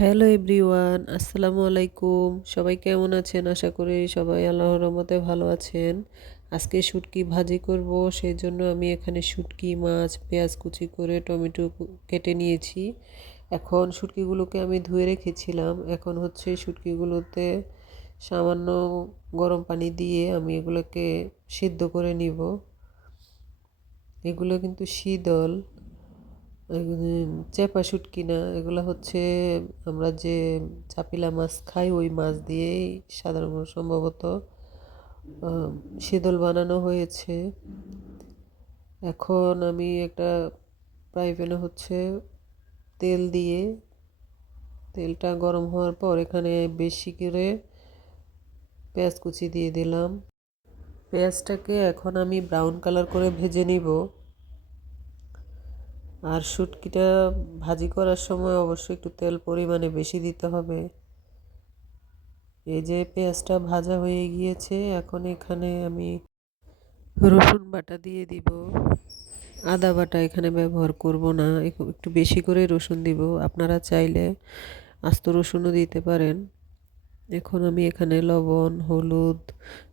Hello everyone, আসসালামু আলাইকুম। সবাই কেমন আছেন? আশা করি সবাই আল্লাহর রহমতে ভালো আছেন। আজকে শুটকি ভাজি করব, সেই জন্য আমি এখানে শুটকি মাছ পেঁয়াজ কুচি করে টমেটো কেটে নিয়েছি। এখন শুটকিগুলোকে আমি ধুয়ে রেখেছিলাম। এখন হচ্ছে শুটকিগুলোতে সামান্য গরম পানি দিয়ে আমি এগুলোকে সিদ্ধ করে নিব। এগুলো কিন্তু শীতল, চেপা শুটকি না, এগুলো হচ্ছে আমরা যে চাপিলা মাছ খাই ওই মাছ দিয়েই সাধারণত সম্ভবত শীতল বানানো হয়েছে। এখন আমি একটা ফ্রাই প্যানে হচ্ছে তেল দিয়ে তেলটা গরম হওয়ার পর এখানে বেশি করে পেঁয়াজ কুচি দিয়ে দিলাম। পেঁয়াজটাকে এখন আমি ব্রাউন কালার করে ভেজে নিব। আর শুটকিটা ভাজি করার সময় অবশ্যই একটু তেল পরিমাণে বেশি দিতে হবে। এই যে পেঁয়াজটা ভাজা হয়ে গিয়েছে, এখন এখানে আমি রসুন বাটা দিয়ে দিব। আদা বাটা এখানে ব্যবহার করব না, একটু বেশি করে রসুন দিব। আপনারা চাইলে আস্ত রসুনও দিতে পারেন। এখন আমি এখানে লবণ, হলুদ,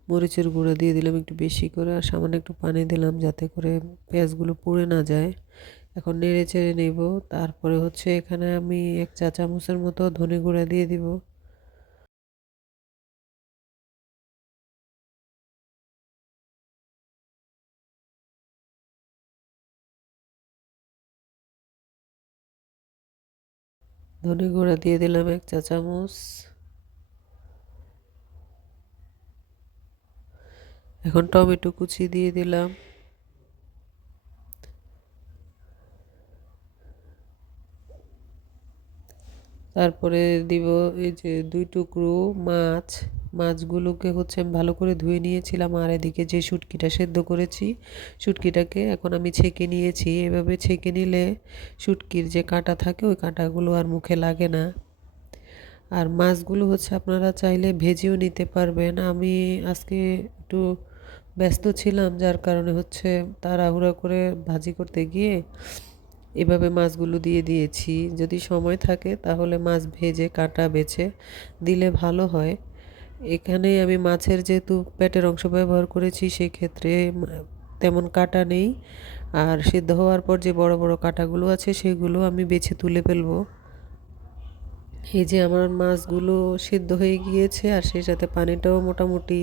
মরিচের গুঁড়া দিয়ে দিলাম একটু বেশি করে, আর সামান্য একটু পানি দিলাম যাতে করে পেঁয়াজগুলো পুড়ে না যায়। এখন নেড়ে চেড়ে নেব। তারপরে হচ্ছে এখানে আমি 1 চা চামচের মতো ধনে গুঁড়া দিয়ে দিব। ধনে গুঁড়া দিয়ে দিলাম 1 চা চামচ। এখন টমেটো কুচি দিয়ে দিলাম। তারপরে দিব এই যে 2 টুকরো মাছ। মাছগুলোকে হচ্ছে আমি ভালো করে ধুয়ে নিয়েছিলাম, আর এদিকে যে শুটকিটা সেদ্ধ করেছি শুটকিটাকে এখন আমি ছেঁকে নিয়েছি। এভাবে ছেঁকে নিলে শুটকির যে কাঁটা থাকে ওই কাঁটাগুলো আর মুখে লাগে না। আর মাছগুলো হচ্ছে আপনারা চাইলে ভেজেও নিতে পারবেন। আমি আজকে একটু ব্যস্ত ছিলাম, যার কারণে হচ্ছে তাড়াহুড়া করে ভাজি করতে গিয়ে এভাবে মাছগুলো দিয়ে দিয়েছি। যদি সময় থাকে তাহলে মাছ ভেজে কাটা বেছে দিলে ভালো হয়। এখানে আমি মাছের যেহেতু পেটের অংশ ব্যবহার করেছি, সেক্ষেত্রে তেমন কাটা নেই। আর সিদ্ধ হওয়ার পর যে বড় বড় কাঁটাগুলো আছে সেগুলো আমি বেছে তুলে ফেলবো। এই যে আমার মাছগুলো সিদ্ধ হয়ে গিয়েছে, আর সেই সাথে পানিটাও মোটামুটি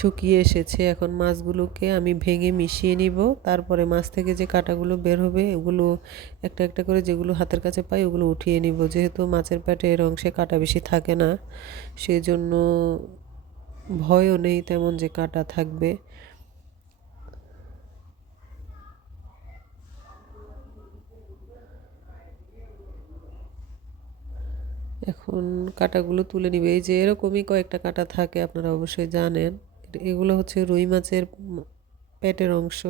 শুকিয়ে এসেছে। এখন মাছগুলোকে আমি ভেঙে মিশিয়ে নিব। তারপরে মাছ থেকে যে কাঁটাগুলো বের হবে ওগুলো একটা একটা করে যেগুলো হাতের কাছে পাই ওগুলো উঠিয়ে নিব। যেহেতু মাছের পেটের অংশে কাঁটা বেশি থাকে না, সেজন্য ভয়ও নেই তেমন যে কাঁটা থাকবে। এখন কাঁটাগুলো তুলে নিবে। এই যে এরকমই কয়েকটা কাঁটা থাকে, আপনারা অবশ্যই জানেন। এগুলো হচ্ছে রুই মাছের পেটের অংশ।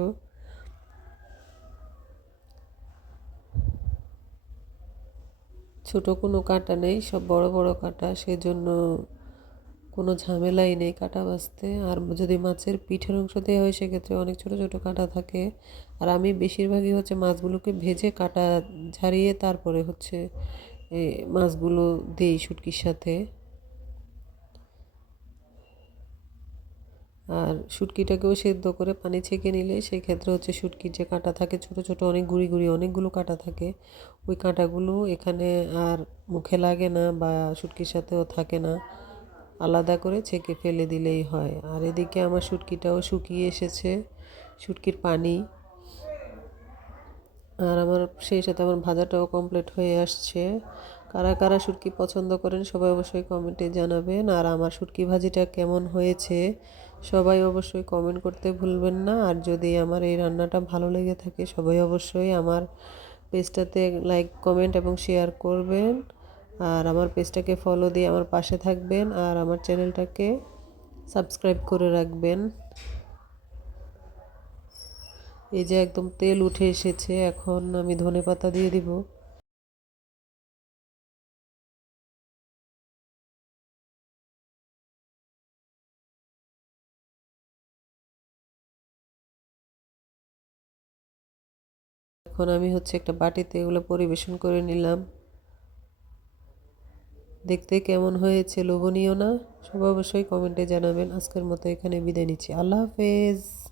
ছোট কোনো কাঁটা নেই, সব বড় বড় কাঁটা, সেজন্য কোনো ঝামেলাই নেই কাঁটা বাছতে। আর যদি মাছের পিঠের অংশ দেওয়া হয় সেক্ষেত্রে অনেক ছোট ছোট কাঁটা থাকে। আর আমি বেশিরভাগই হচ্ছে মাছগুলোকে ভেজে কাঁটা ঝারিয়ে তারপরে হচ্ছে এই মাছগুলো দিই শুটকির সাথে। আর শুটকিটাকেও সেদ্ধ করে পানি ছেঁকে নিলে সেক্ষেত্রে হচ্ছে শুটকির যে কাঁটা থাকে ছোট ছোট অনেক গুঁড়ি গুঁড়ি অনেকগুলো কাঁটা থাকে, ওই কাঁটাগুলো এখানে আর মুখে লাগে না বা শুটকির সাথেও থাকে না। আলাদা করে ছেঁকে ফেলে দিলেই হয়। আর এদিকে আমার শুটকিটাও শুকিয়ে এসেছে, শুটকির পানি। আর আমার সেই সাথে আমার ভাজাটাও কমপ্লিট হয়ে আসছে। কারা কারা শুটকি পছন্দ করেন সবাই অবশ্যই কমেন্টে জানাবেন। আর আমার শুটকি ভাজিটা কেমন হয়েছে সবাই অবশ্যই কমেন্ট করতে ভুলবেন না। আর যদি আমার এই রান্নাটা ভালো লেগে থাকে সবাই অবশ্যই আমার পেজটাতে লাইক, কমেন্ট এবং শেয়ার করবেন। আর আমার পেজটাকে ফলো দিয়ে আমার পাশে থাকবেন, আর আমার চ্যানেলটাকে সাবস্ক্রাইব করে রাখবেন। এই যে একদম তেল উঠে এসেছে, এখন আমি ধনেপাতা দিয়ে দিব। এখন আমি হচ্ছে একটা বাটিতে এগুলো পরিবেশন করে নিলাম। দেখতে কেমন হয়েছে, লোভনীয় না? সবাই অবশ্যই কমেন্টে জানাবেন। আজকের মতো এখানে বিদায় নিচ্ছি। আল্লাহ হাফেজ।